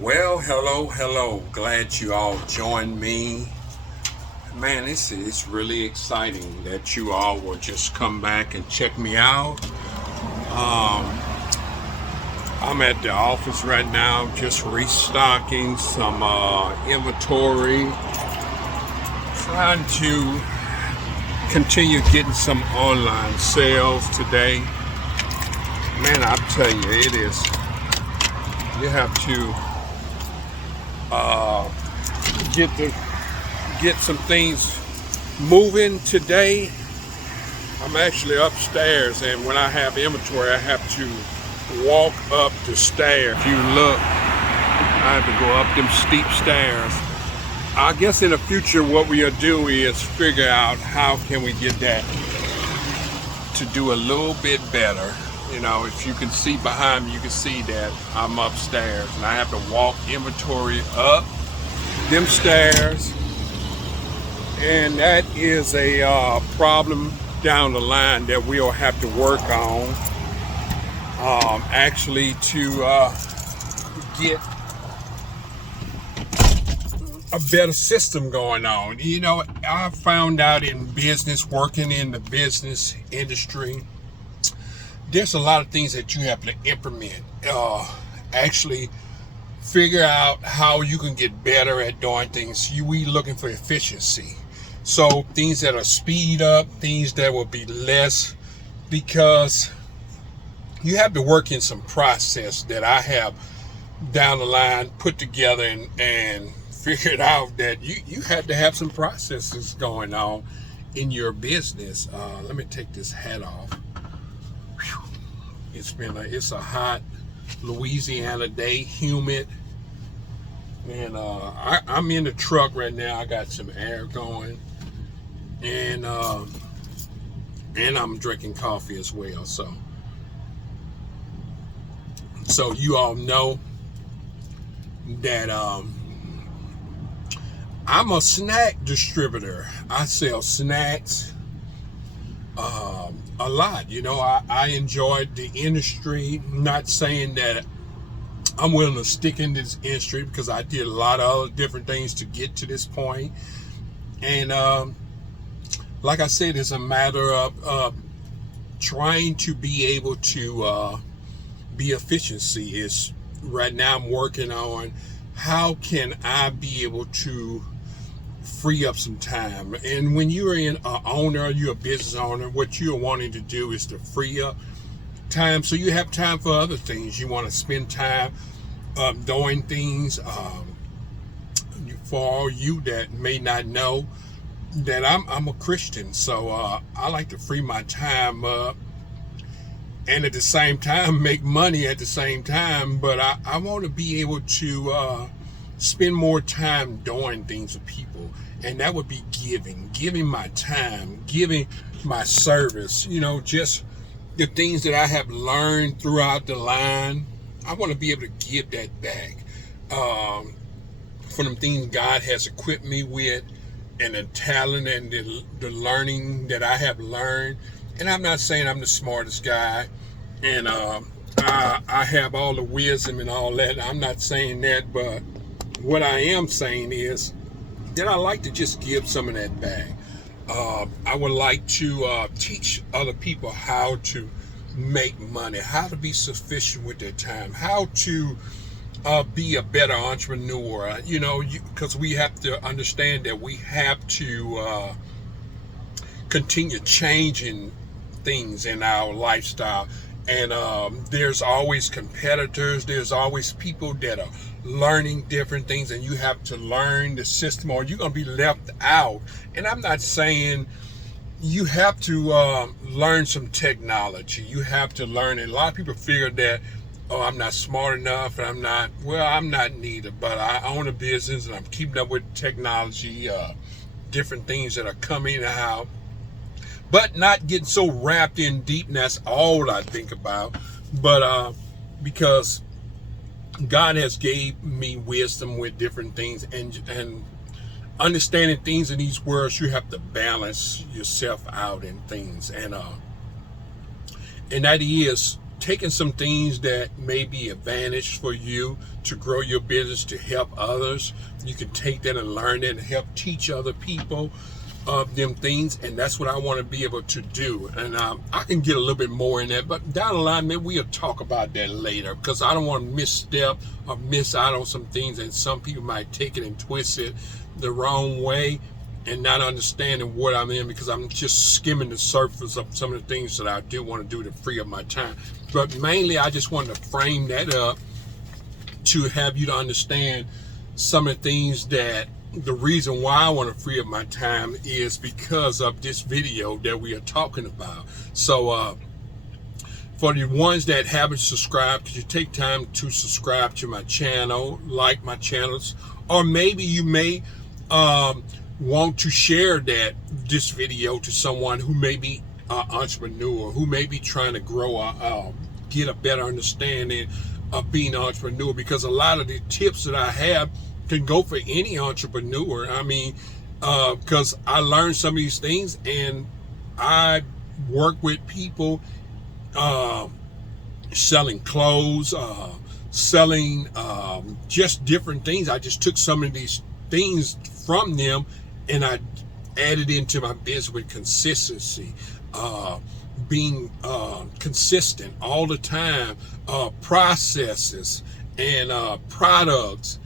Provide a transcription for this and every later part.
Well, hello. Glad you all joined me. Man, it's really exciting that you all will just come back and check me out. Um, I'm at the office right now, just restocking some inventory, trying to continue getting some online sales today. Man, I tell you, it is. You have to uh, get some things moving today. I'm actually upstairs, and when I have inventory, I have to walk up the stairs. If you look, I have to go up them steep stairs. I guess in the future, what we'll do is figure out how can we get that to do a little bit better. You know, if you can see behind me, you can see that I'm upstairs, and I have to walk inventory up them stairs, and that is a problem down the line that we'll have to work on. Actually, to get a better system going on. You know, I found out in business, working in the business industry, there's a lot of things that you have to implement. Actually figure out how you can get better at doing things. We looking for efficiency. So things that are speed up, things that will be less, because you have to work in some process that I have down the line put together and figured out that you had to have some processes going on in your business. Let me take this hat off. Whew. It's a hot Louisiana day, humid, and I'm in the truck right now. I got some air going, and I'm drinking coffee as well. So you all know that I'm a snack distributor. I sell snacks a lot. You know, I enjoyed the industry. Not saying that I'm willing to stick in this industry, because I did a lot of other different things to get to this point. And like I said, it's a matter of trying to be able to be efficiency. Is right now I'm working on how can I be able to free up some time. And when you're an owner, you're a business owner, what you're wanting to do is to free up time so you have time for other things. You want to spend time doing things. For all you that may not know, that I'm a Christian, so I like to free my time up, and at the same time make money at the same time. But I want to be able to spend more time doing things with people, and that would be giving my time, giving my service. You know, just the things that I have learned throughout the line. I want to be able to give that back for them things God has equipped me with, and the talent and the learning that I have learned. And I'm not saying I'm the smartest guy, and I have all the wisdom and all that. I'm not saying that, but what I am saying is that I like to just give some of that back. I would like to teach other people how to make money, how to be sufficient with their time, how to be a better entrepreneur. You know, because we have to understand that we have to continue changing things in our lifestyle. And there's always competitors. There's always people that are learning different things, and you have to learn the system, or you're going to be left out. And I'm not saying you have to learn some technology. You have to learn. And a lot of people figure that, oh, I'm not smart enough, and I'm not neither. But I own a business, and I'm keeping up with technology, different things that are coming out, but not getting so wrapped in deep. And that's all I think about. But because God has gave me wisdom with different things, and understanding things in these worlds, you have to balance yourself out in things, and that is taking some things that may be advantage for you to grow your business, to help others. You can take that and learn it and help teach other people them things, and that's what I want to be able to do. And I can get a little bit more in that, but down the line, maybe we'll talk about that later, because I don't want to misstep or miss out on some things, and some people might take it and twist it the wrong way and not understanding what I'm in, because I'm just skimming the surface of some of the things that I do want to do to free up my time. But mainly, I just wanted to frame that up to have you to understand some of the things that the reason why I want to free up my time is because of this video that we are talking about. So for the ones that haven't subscribed, could you take time to subscribe to my channel, like my channels, or maybe you may want to share this video to someone who may be an entrepreneur, who may be trying to grow, get a better understanding of being an entrepreneur, because a lot of the tips that I have can go for any entrepreneur. I mean, because I learned some of these things, and I work with people selling clothes, selling just different things. I just took some of these things from them and I added into my business with consistency, being consistent all the time, processes and products.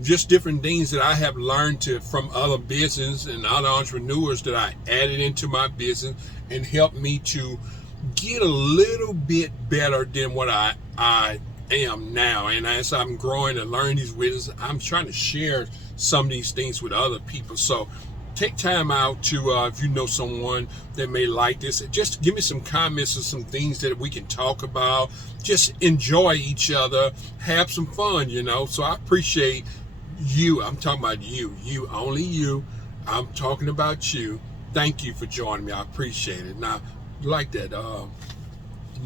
Just different things that I have learned from other business and other entrepreneurs that I added into my business and helped me to get a little bit better than what I am now. And as I'm growing and learning these businesses, I'm trying to share some of these things with other people. So take time out to, if you know someone that may like this, just give me some comments or some things that we can talk about. Just enjoy each other, have some fun, So I appreciate you. I'm talking about you, only you. I'm talking about you. Thank you for joining me. I appreciate it. Now, like that,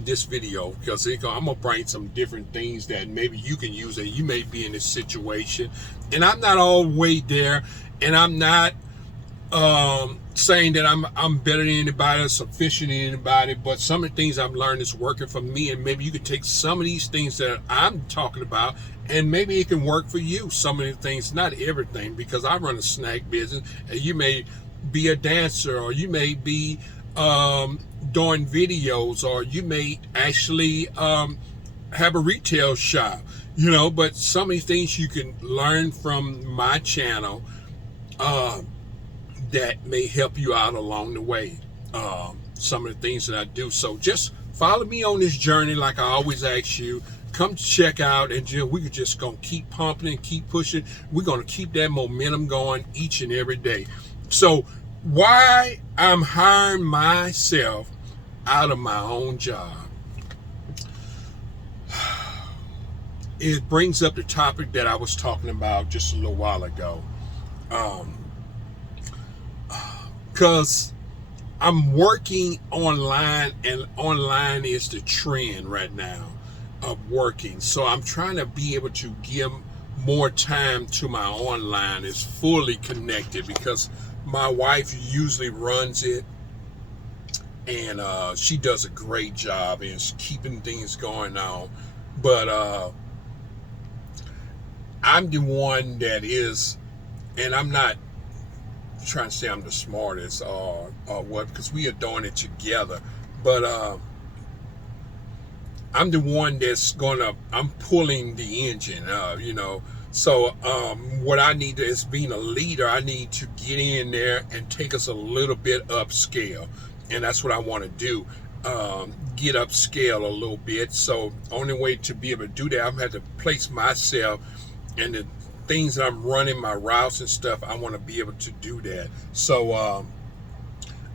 this video, because I'm gonna bring some different things that maybe you can use, and you may be in this situation, and I'm not all the way there, and I'm not saying that I'm better than anybody or sufficient than anybody, but some of the things I've learned is working for me, and maybe you could take some of these things that I'm talking about and maybe it can work for you. Some of the things, not everything, because I run a snack business, and you may be a dancer, or you may be doing videos, or you may actually have a retail shop, but some of these things you can learn from my channel that may help you out along the way. Some of the things that I do. So just follow me on this journey, like I always ask you. Come check out, and we're just gonna keep pumping and keep pushing. We're gonna keep that momentum going each and every day. So why I'm hiring myself out of my own job, it brings up the topic that I was talking about just a little while ago. Because I'm working online, and online is the trend right now of working. So I'm trying to be able to give more time to my online. It's fully connected because my wife usually runs it, and she does a great job in keeping things going on. But I'm the one that is, and I'm not trying to say I'm the smartest or what, because we are doing it together, but I'm the one that's I'm pulling the engine, so what I need to, is being a leader, I need to get in there and take us a little bit upscale, and that's what I want to do, get upscale a little bit. So only way to be able to do that, I'm going to have to place myself in the things that I'm running, my routes and stuff. I want to be able to do that. So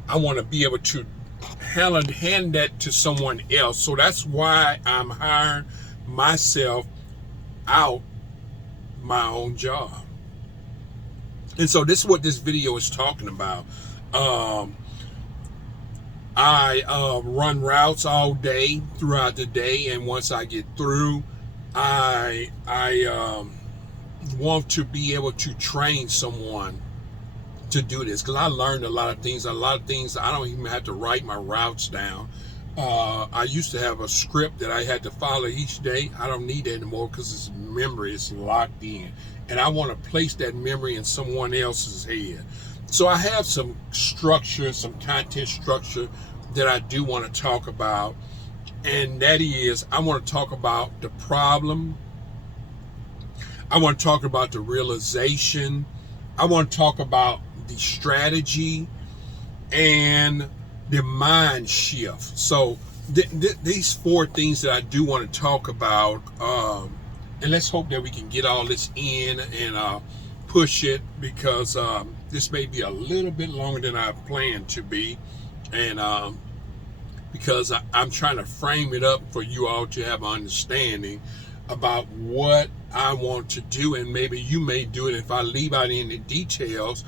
I want to be able to hand that to someone else. So that's why I'm hiring myself out my own job. And so this is what this video is talking about. I run routes all day throughout the day, and once I get through, I want to be able to train someone to do this, because I learned a lot of things I don't even have to write my routes down. I used to have a script that I had to follow each day. I don't need that anymore because its memory is locked in. And I want to place that memory in someone else's head. So I have some structure, some content structure that I do want to talk about. And that is, I want to talk about the problem. I want to talk about the realization. I want to talk about the strategy and the mind shift. So these four things that I do want to talk about, and let's hope that we can get all this in and push it, because this may be a little bit longer than I planned to be, and because I'm trying to frame it up for you all to have an understanding about what I want to do, and maybe you may do it. If I leave out any details,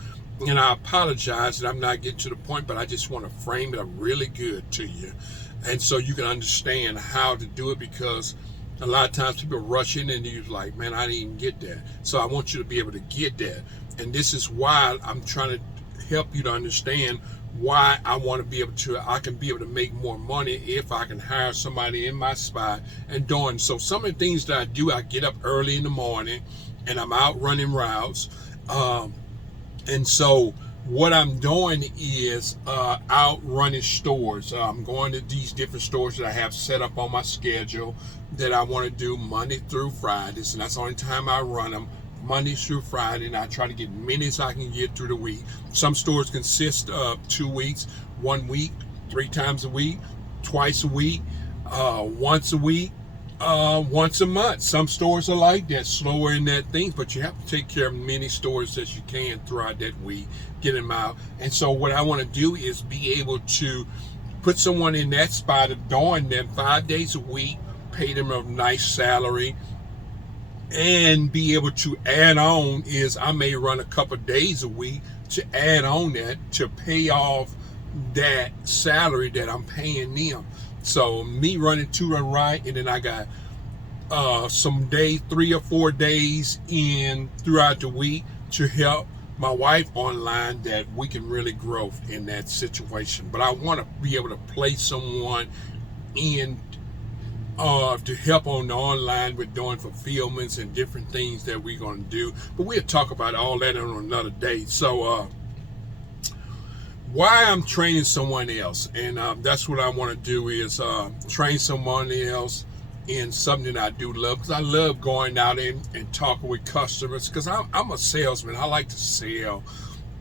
and I apologize that I'm not getting to the point, but I just want to frame it up really good to you, and so you can understand how to do it, because a lot of times people rush in and you're like, man, I didn't even get that. So I want you to be able to get that. And this is why I'm trying to help you to understand why I want to be able to, I can be able to make more money if I can hire somebody in my spot and doing. So some of the things that I do, I get up early in the morning and I'm out running routes. And so what I'm doing is out running stores. I'm going to these different stores that I have set up on my schedule that I want to do Monday through Fridays, and that's the only time I run them, Monday through Friday, and I try to get many as I can get through the week. Some stores consist of 2 weeks, 1 week, 3 times a week, twice a week, once a week, once a month. Some stores are like that, slower in that things, but you have to take care of many stores as you can throughout that week, get them out. And so what I want to do is be able to put someone in that spot of doing them 5 days a week, pay them a nice salary, and be able to add on is I may run a couple of days a week to add on that to pay off that salary that I'm paying them. So me running to and right, and then I got some days, 3 or 4 days in throughout the week to help my wife online, that we can really grow in that situation. But I want to be able to place someone in to help on the online with doing fulfillments and different things that we're going to do. But we'll talk about all that on another day. So why I'm training someone else, and that's what I want to do is train someone else in something I do love, because I love going out and talking with customers, because I'm a salesman. I like to sell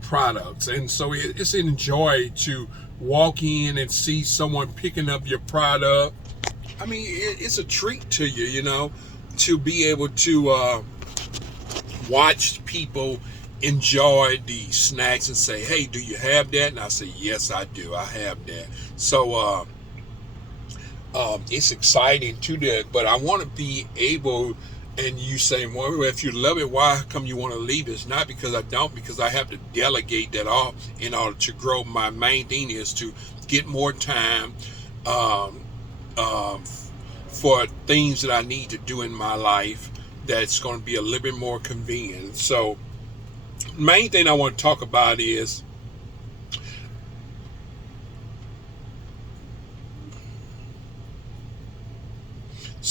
products, and so it's an joy to walk in and see someone picking up your product. I mean, it's a treat to you, you know, to be able to watch people enjoy the snacks and say, hey, do you have that? And I say, yes, I do. I have that. So it's exciting to that, but I want to be able, and you say, well, if you love it, why come you want to leave it? It's not because I don't, because I have to delegate that off in order to grow. My main thing is to get more time for things that I need to do in my life that's going to be a little bit more convenient. So main thing I want to talk about is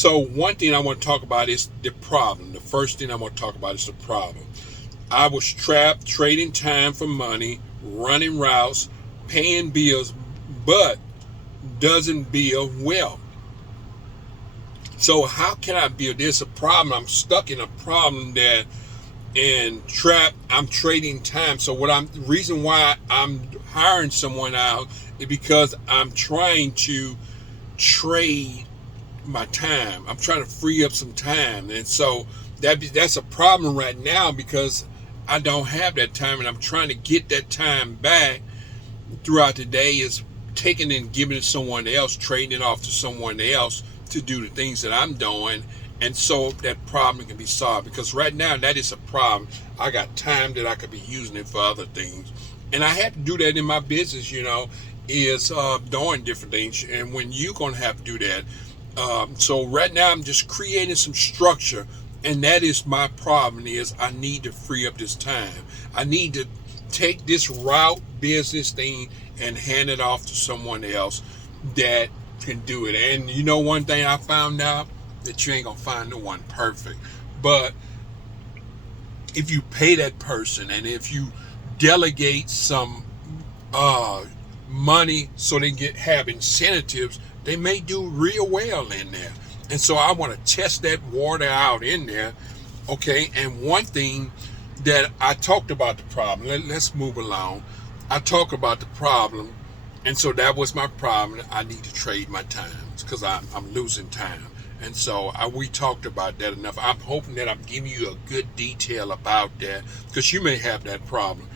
one thing I want to talk about is the problem. The first thing I want to talk about is the problem. I was trapped trading time for money, running routes, paying bills, but doesn't build wealth. So how can I build? There's a problem. I'm stuck in a problem that, and trapped. I'm trading time. So the reason why I'm hiring someone out is because I'm trying to trade my time. I'm trying to free up some time, and so that's a problem right now, because I don't have that time, and I'm trying to get that time back throughout the day. Is taking and giving it to someone else, trading it off to someone else to do the things that I'm doing, and so that problem can be solved. Because right now that is a problem. I got time that I could be using it for other things, and I have to do that in my business, you know, is doing different things, and when you're gonna have to do that. So right now I'm just creating some structure, and that is my problem, is I need to free up this time. I need to take this route business thing and hand it off to someone else that can do it. And you know, one thing I found out, that you ain't gonna find no one perfect, but if you pay that person and if you delegate some money so they have incentives, they may do real well in there. And so I want to test that water out in there. Okay, and one thing that I talked about the problem, let's move along. I talk about the problem, and so that was my problem. I need to trade my time because I'm losing time. And so we talked about that enough. I'm hoping that I'm giving you a good detail about that, because you may have that problem.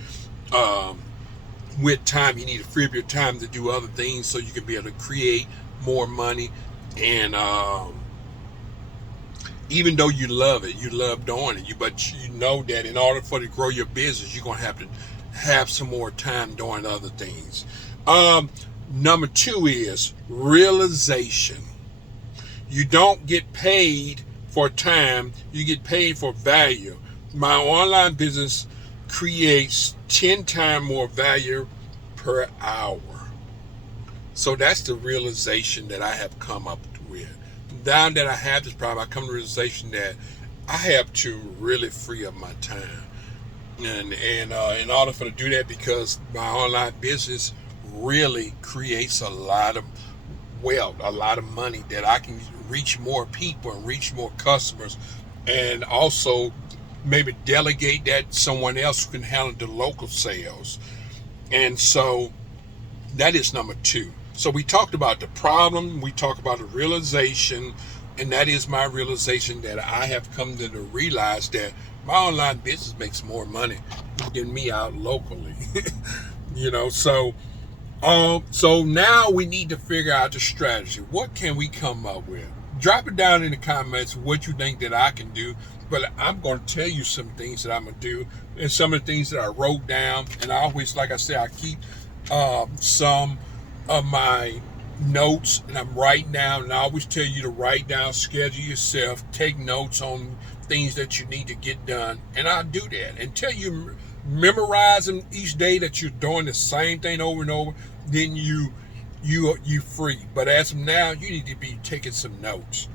With time, you need to free up your time to do other things so you can be able to create more money. And even though you love it, you love doing it, but you know that in order for it to grow your business, you're going to have some more time doing other things. Number 2 is realization. You don't get paid for time, you get paid for value. My online business creates 10 times more value per hour. So that's the realization that I have come up with. Now that I have this problem, I come to the realization that I have to really free up my time. And in order for to do that, because my online business really creates a lot of wealth, a lot of money, that I can reach more people and reach more customers, and also maybe delegate that to someone else who can handle the local sales. And so that is number 2. So we talked about the problem, we talked about the realization, and that is my realization that I have come to realize that my online business makes more money than me out locally. So now we need to figure out the strategy. What can we come up with? Drop it down in the comments what you think that I can do. But I'm going to tell you some things that I'm going to do, and some of the things that I wrote down. And I always, like I said, I keep some of my notes, and I'm writing down. And I always tell you to write down, schedule yourself, take notes on things that you need to get done. And I'll do that until you memorize them each day, that you're doing the same thing over and over. Then you free. But as of now, you need to be taking some notes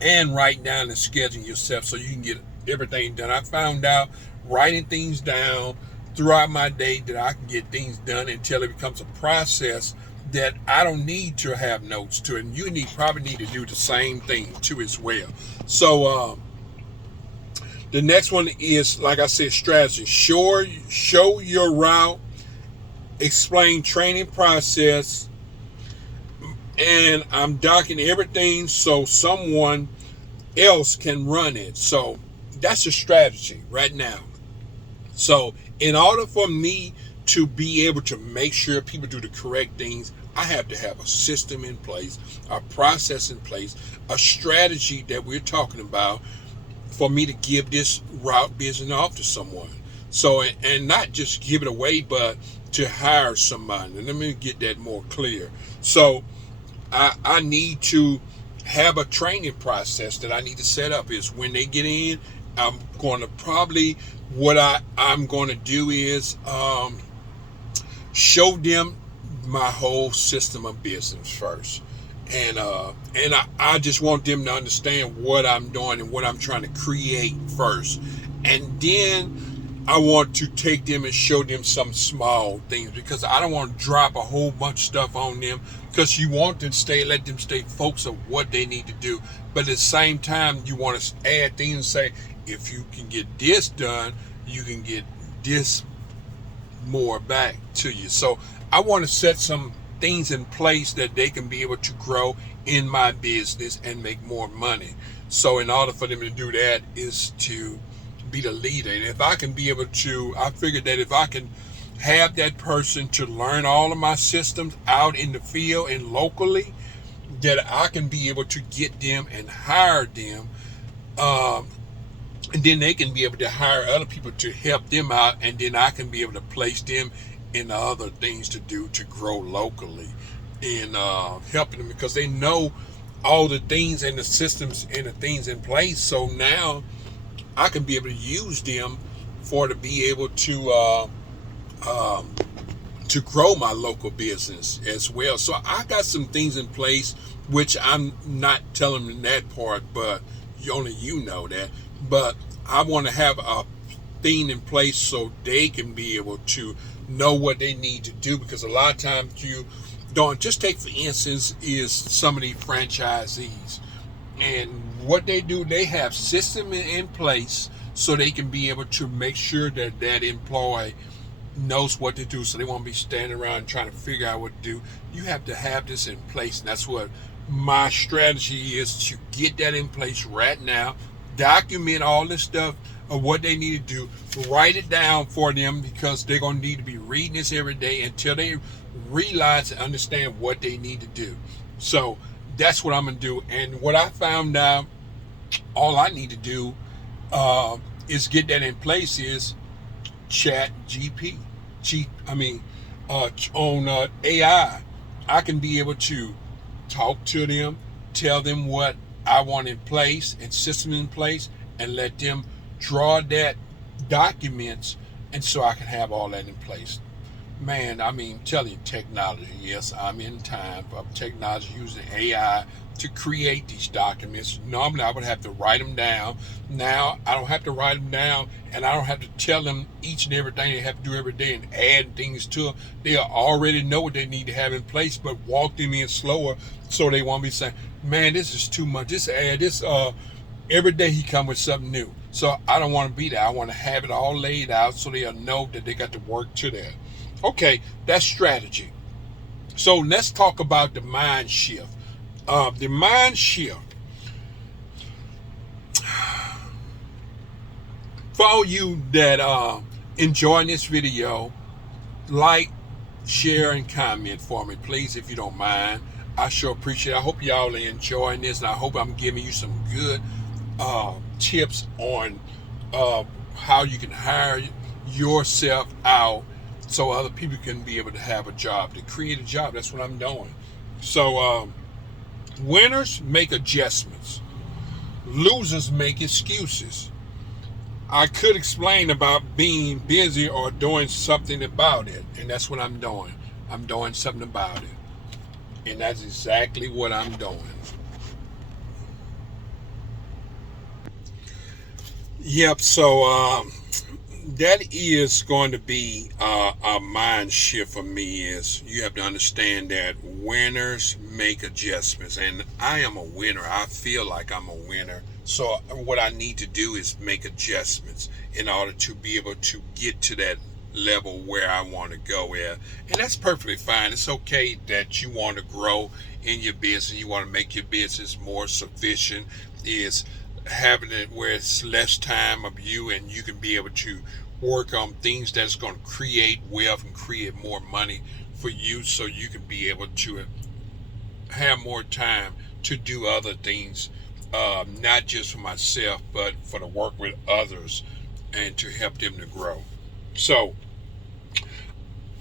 and writing down and scheduling yourself so you can get everything done. I found out writing things down throughout my day that I can get things done until it becomes a process that I don't need to have notes to. And you probably need to do the same thing too as well. So the next one is, like I said, strategy. Show your route, explain training process, and I'm docking everything so someone else can run it. So that's a strategy right now. So in order for me to be able to make sure people do the correct things, I have to have a system in place, a process in place, a strategy that we're talking about for me to give this route business off to someone. So, and not just give it away, but to hire somebody. And let me get that more clear. So I need to have a training process that I need to set up. Is when they get in, I'm going to probably, what I'm going to do is show them my whole system of business first. And I just want them to understand what I'm doing and what I'm trying to create first. And then I want to take them and show them some small things, because I don't want to drop a whole bunch of stuff on them, because you want to let them stay focused on what they need to do. But at the same time, you want to add things and say, if you can get this done, you can get this more back to you. So I want to set some things in place that they can be able to grow in my business and make more money. So in order for them to do that is to be the leader. And if I can be able to, I figured that if I can have that person to learn all of my systems out in the field and locally, that I can be able to get them and hire them, and then they can be able to hire other people to help them out, and then I can be able to place them in the other things to do to grow locally, and helping them, because they know all the things and the systems and the things in place. So now I can be able to use them to be able to to grow my local business as well. So I got some things in place, which I'm not telling them that part, but only you know that. But I want to have a thing in place so they can be able to know what they need to do, because a lot of times you don't. Just take for instance is some of the franchisees, and what they do, they have system in place so they can be able to make sure that that employee knows what to do, so they won't be standing around trying to figure out what to do. You have to have this in place, and that's what my strategy is, to get that in place right now. Document all this stuff of what they need to do, write it down for them, because they're going to need to be reading this every day until they realize and understand what they need to do. So that's what I'm going to do. And what I found out, all I need to do is get that in place is chat GP. On AI, I can be able to talk to them, tell them what I want in place and system in place, and let them draw that documents, and so I can have all that in place. Man, telling you, technology. Yes, I'm in time of technology, using AI to create these documents. Normally, I would have to write them down. Now, I don't have to write them down, and I don't have to tell them each and everything they have to do every day and add things to them. They already know what they need to have in place, but walk them in slower so they won't be saying, man, this is too much. Every day he come with something new. So I don't want to be there. I want to have it all laid out so they'll know that they got to work to that. Okay, that's strategy. So let's talk about the mind shift. The mind shift. For all you that enjoying this video, like, share, and comment for me, please, if you don't mind. I sure appreciate it. I hope y'all are enjoying this, and I hope I'm giving you some good tips on how you can hire yourself out so other people can be able to have a job, to create a job. That's what I'm doing. So winners make adjustments, losers make excuses. I could explain about being busy or doing something about it, and that's what I'm doing. I'm doing something about it, and that's exactly what I'm doing. Yep, so that is going to be a mind shift for me. Is you have to understand that winners make adjustments, and I am a winner. I feel like I'm a winner. So what I need to do is make adjustments in order to be able to get to that level where I want to go at. And that's perfectly fine. It's okay that you want to grow in your business. You want to make your business more sufficient. Is having it where it's less time of you, and you can be able to work on things that's going to create wealth and create more money for you, so you can be able to have more time to do other things, not just for myself, but for to work with others and to help them to grow. So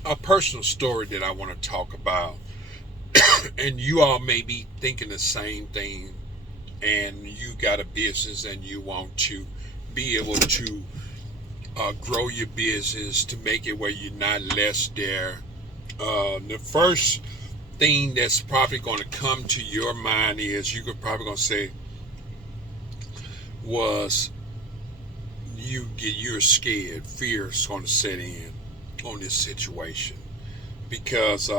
a personal story that I want to talk about, and you all may be thinking the same thing, and you got a business and you want to be able to grow your business to make it where you're not less there. The first thing that's probably going to come to your mind is, you're probably going to say, was you're scared. Fear is going to set in on this situation, because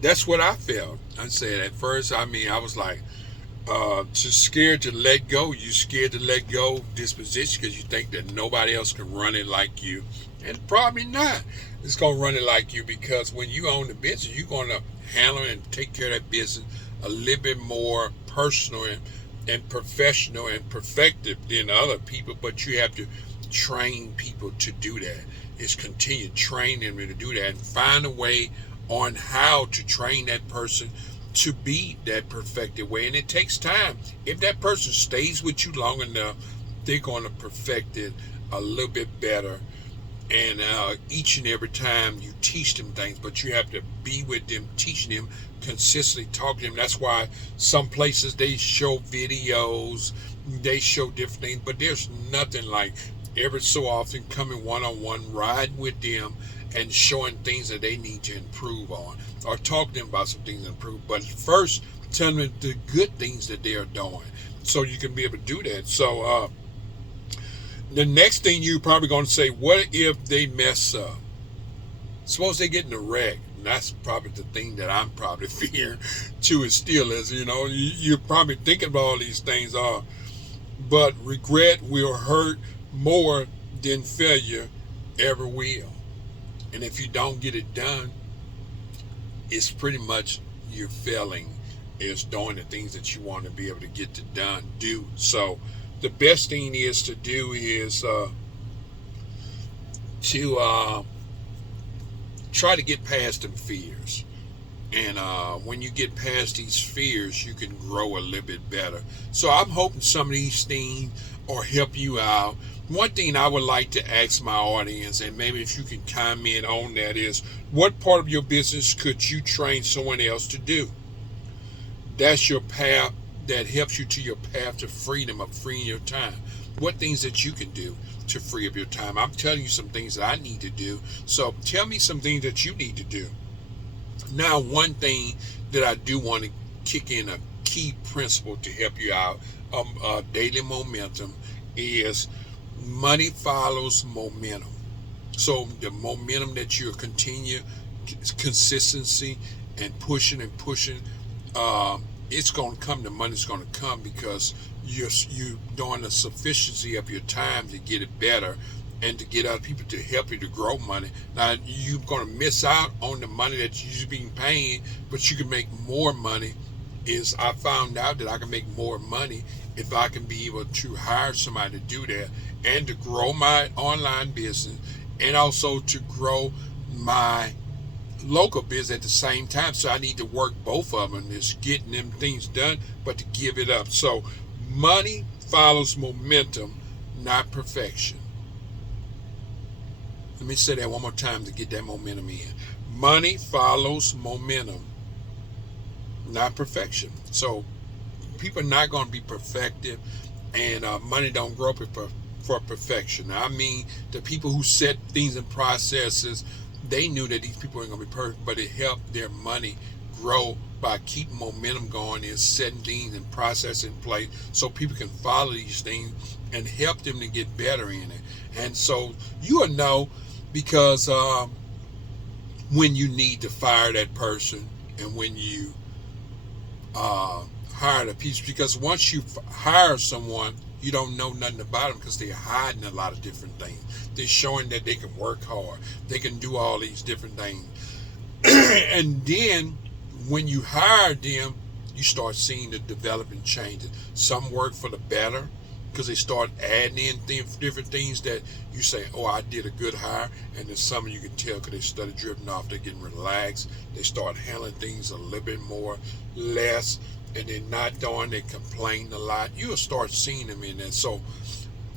that's what I felt. I said at first, I was like, just scared to let go. You scared to let go this position because you think that nobody else can run it like you, and probably not. It's gonna run it like you, because when you own the business, you're gonna handle and take care of that business a little bit more personal and professional and perfected than other people. But you have to train people to do that. It's continue training them to do that, and find a way on how to train that person to be that perfected way. And it takes time. If that person stays with you long enough, they're going to perfect it a little bit better. And each and every time you teach them things, but you have to be with them, teaching them consistently, talking to them. That's why some places they show videos, they show different things, but there's nothing like every so often coming one-on-one, ride with them and showing things that they need to improve on, or talk to them about some things to improve. But first, tell them the good things that they are doing, so you can be able to do that. So the next thing you're probably going to say, what if they mess up? Suppose they get in a wreck. And that's probably the thing that I'm probably fearing too, is still is, you're probably thinking about all these things are, but regret will hurt more than failure ever will. And if you don't get it done, it's pretty much you're failing, is doing the things that you want to be able to get to do. So the best thing is to do is to try to get past them fears. And when you get past these fears, you can grow a little bit better. So I'm hoping some of these things will help you out. One thing I would like to ask my audience, and maybe if you can comment on that, is what part of your business could you train someone else to do? That's your path that helps you to your path to freedom, of freeing your time. What things that you can do to free up your time? I'm telling you some things that I need to do. So tell me some things that you need to do. Now, one thing that I do want to kick in, a key principle to help you out, daily momentum, is money follows momentum. So the momentum that you continue, consistency, and pushing, it's going to come. The money's going to come because you're doing the sufficiency of your time to get it better and to get other people to help you to grow money. Now, you're going to miss out on the money that you've been paying, but you can make more money. I found out that I can make more money if I can be able to hire somebody to do that, and to grow my online business, and also to grow my local business at the same time. So I need to work both of them, is getting them things done, but to give it up. So money follows momentum, not perfection. Let me say that one more time to get that momentum in. Money follows momentum, not perfection. So people are not going to be perfected, and money don't grow for perfection. Now, I mean, the people who set things in processes, they knew that these people weren't going to be perfect, but it helped their money grow by keeping momentum going, is setting things and process in place so people can follow these things and help them to get better in it. And so you will know, because when you need to fire that person, and when you hire the piece, because once you hire someone, you don't know nothing about them, because they're hiding a lot of different things. They're showing that they can work hard, they can do all these different things. And then when you hire them, you start seeing the developing changes. Some work for the better, because they start adding in different things that you say, oh, I did a good hire. And then some of you can tell, because they started drifting off, they're getting relaxed, they start handling things a little bit more, less, and they're not doing, they complain a lot. You'll start seeing them in there. So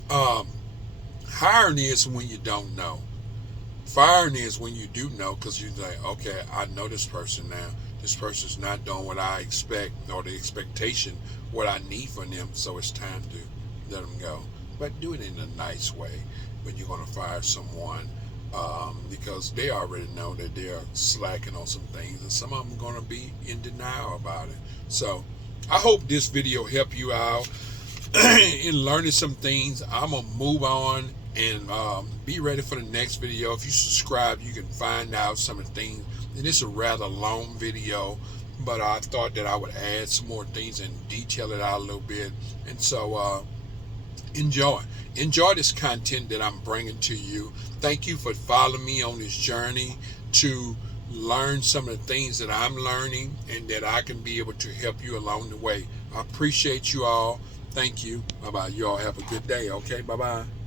hiring is when you don't know. Firing is when you do know, because you're like, okay, I know this person now. This person's not doing what I expect, or the expectation, what I need from them, so it's time to let them go. But do it in a nice way when you're going to fire someone, because they already know that they're slacking on some things, and some of them are going to be in denial about it. So I hope this video helped you out in learning some things. I'm going to move on and be ready for the next video. If you subscribe, you can find out some of the things. And it's a rather long video, but I thought that I would add some more things and detail it out a little bit. And so enjoy this content that I'm bringing to you. Thank you for following me on this journey to learn some of the things that I'm learning, and that I can be able to help you along the way. I appreciate you all. Thank you. Bye-bye. You all have a good day. Okay, bye-bye.